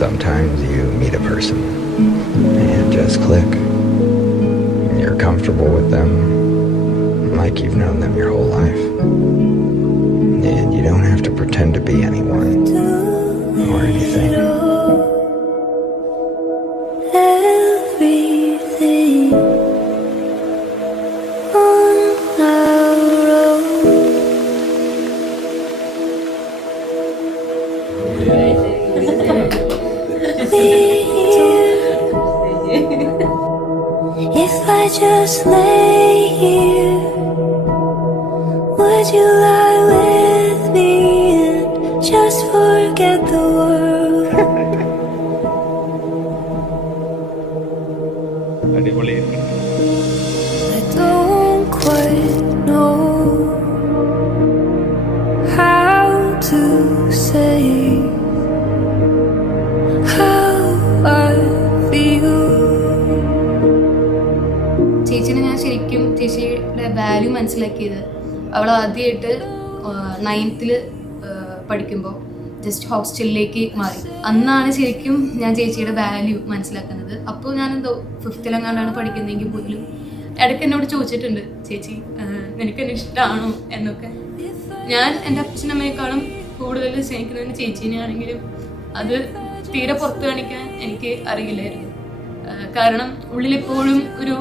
Sometimes you meet a person and just click. You're comfortable with them like you've known them your whole life. And you don't have to pretend to be anyone or anything. Everything on our own. If I just lay here, would you lie with me and just forget the world? I don't quite know how to say how I feel. ചേച്ചിനെ ഞാൻ ശരിക്കും ചേച്ചിയുടെ വാല്യൂ മനസ്സിലാക്കിയത് അവൾ ആദ്യമായിട്ട് 9th പഠിക്കുമ്പോൾ ജസ്റ്റ് ഹോസ്റ്റലിലേക്ക് മാറി. അന്നാണ് ശരിക്കും ഞാൻ ചേച്ചിയുടെ വാല്യൂ മനസ്സിലാക്കുന്നത്. അപ്പോൾ ഞാനെന്തോ 5th പഠിക്കുന്നതെങ്കിൽ പോലും ഇടയ്ക്ക് എന്നോട് ചോദിച്ചിട്ടുണ്ട്, ചേച്ചി നിനക്കെന്നെ ഇഷ്ടമാണോ എന്നൊക്കെ. ഞാൻ എൻ്റെ അച്ഛനമ്മയെക്കാളും കൂടുതൽ സ്നേഹിക്കുന്നതിന് ചേച്ചീനെയാണെങ്കിലും അത് തീരെ പുറത്ത് കാണിക്കാൻ എനിക്ക് അറിയില്ലായിരുന്നു. കാരണം ഉള്ളിലെപ്പോഴും ഒരു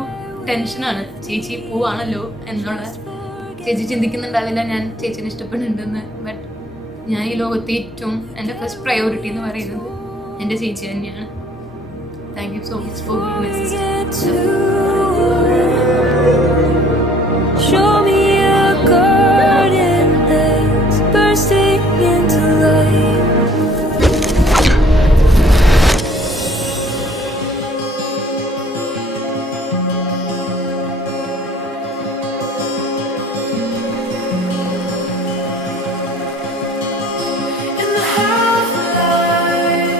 ടെൻഷനാണ്, ചേച്ചി പോവാണല്ലോ എന്നുള്ള. ചേച്ചി ചിന്തിക്കുന്നുണ്ടാവില്ല ഞാൻ ചേച്ചിനെ ഇഷ്ടപ്പെടുന്നുണ്ടെന്ന്. ബട്ട് ഞാൻ ഈ ലോകത്തെ ഏറ്റവും എൻ്റെ ഫസ്റ്റ് പ്രയോറിറ്റി എന്ന് പറയുന്നത് എൻ്റെ ചേച്ചി തന്നെയാണ്. Thank you so much for being my sister. Show me a garden that's bursting into life. In the half-light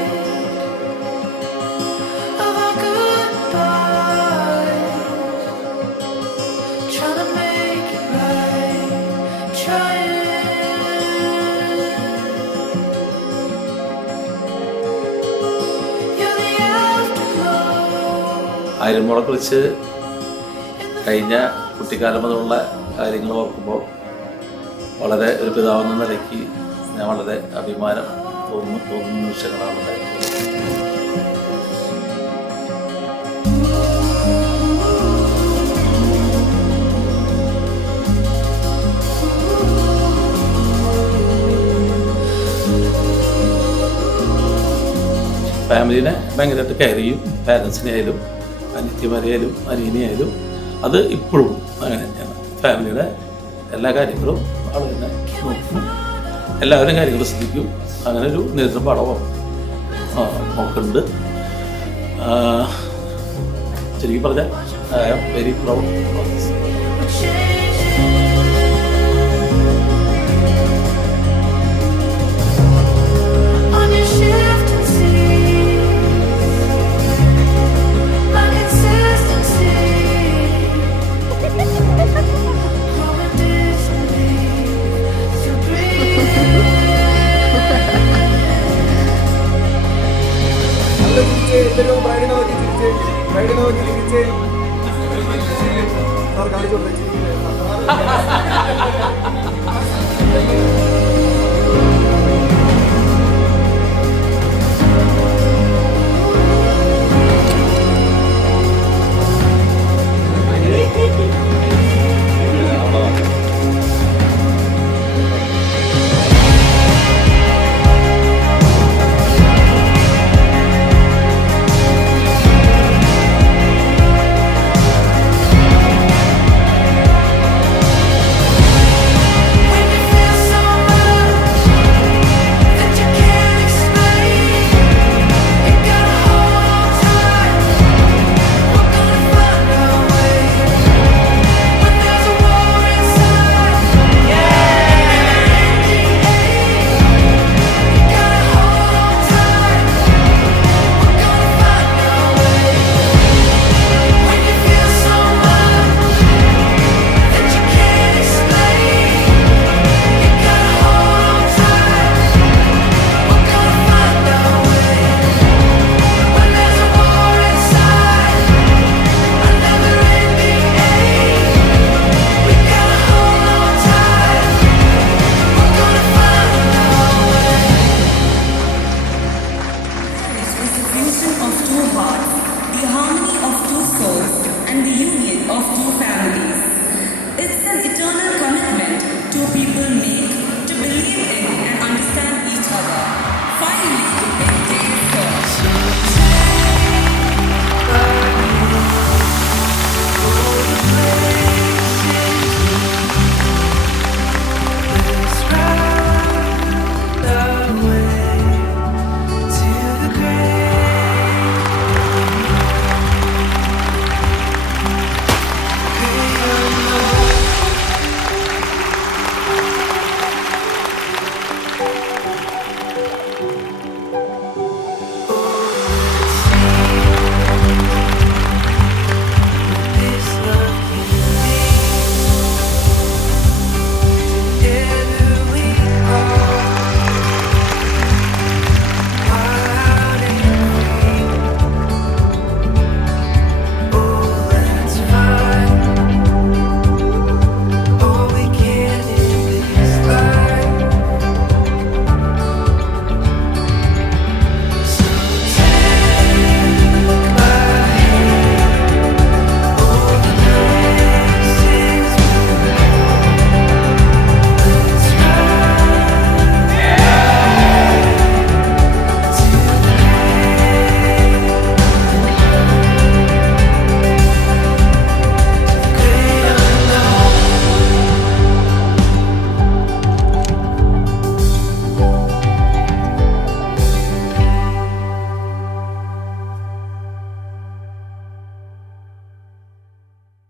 of our goodbye, trying to make it right, trying. You're the afterglow. അയൽമുളക്കുറിച്ച് കഴിഞ്ഞ കുട്ടിക്കാലം മുതലുള്ള കാര്യങ്ങൾ ഓർക്കുമ്പോൾ വളരെ ഒരു പിതാവെന്ന നിലയ്ക്ക് ഞാൻ വളരെ അഭിമാനം തോന്നുന്ന നിമിഷങ്ങളാണ് ഉണ്ടായിരുന്നത്. ഫാമിലീനെ ഭയങ്കരമായിട്ട് കെയർ ചെയ്യും. പാരൻസിനെ ആയാലും അനിത്യമാരെയായാലും അനിയനെയായാലും അത് ഇപ്പോഴും അങ്ങനെ തന്നെയാണ്. ഫാമിലിയുടെ എല്ലാ കാര്യങ്ങളും ആൾ തന്നെ നോക്കും, എല്ലാവരും കാര്യങ്ങൾ ശ്രദ്ധിക്കും. അങ്ങനെ ഒരു നേതൃപാഠവും നോക്കുന്നുണ്ട്. ശരിക്കും പറഞ്ഞാൽ I am very proud of this. On your shifting seas, my consistency, growing disbelief to breathe. ബ്രൈഡിനെ നോക്കി ചിരിച്ചേ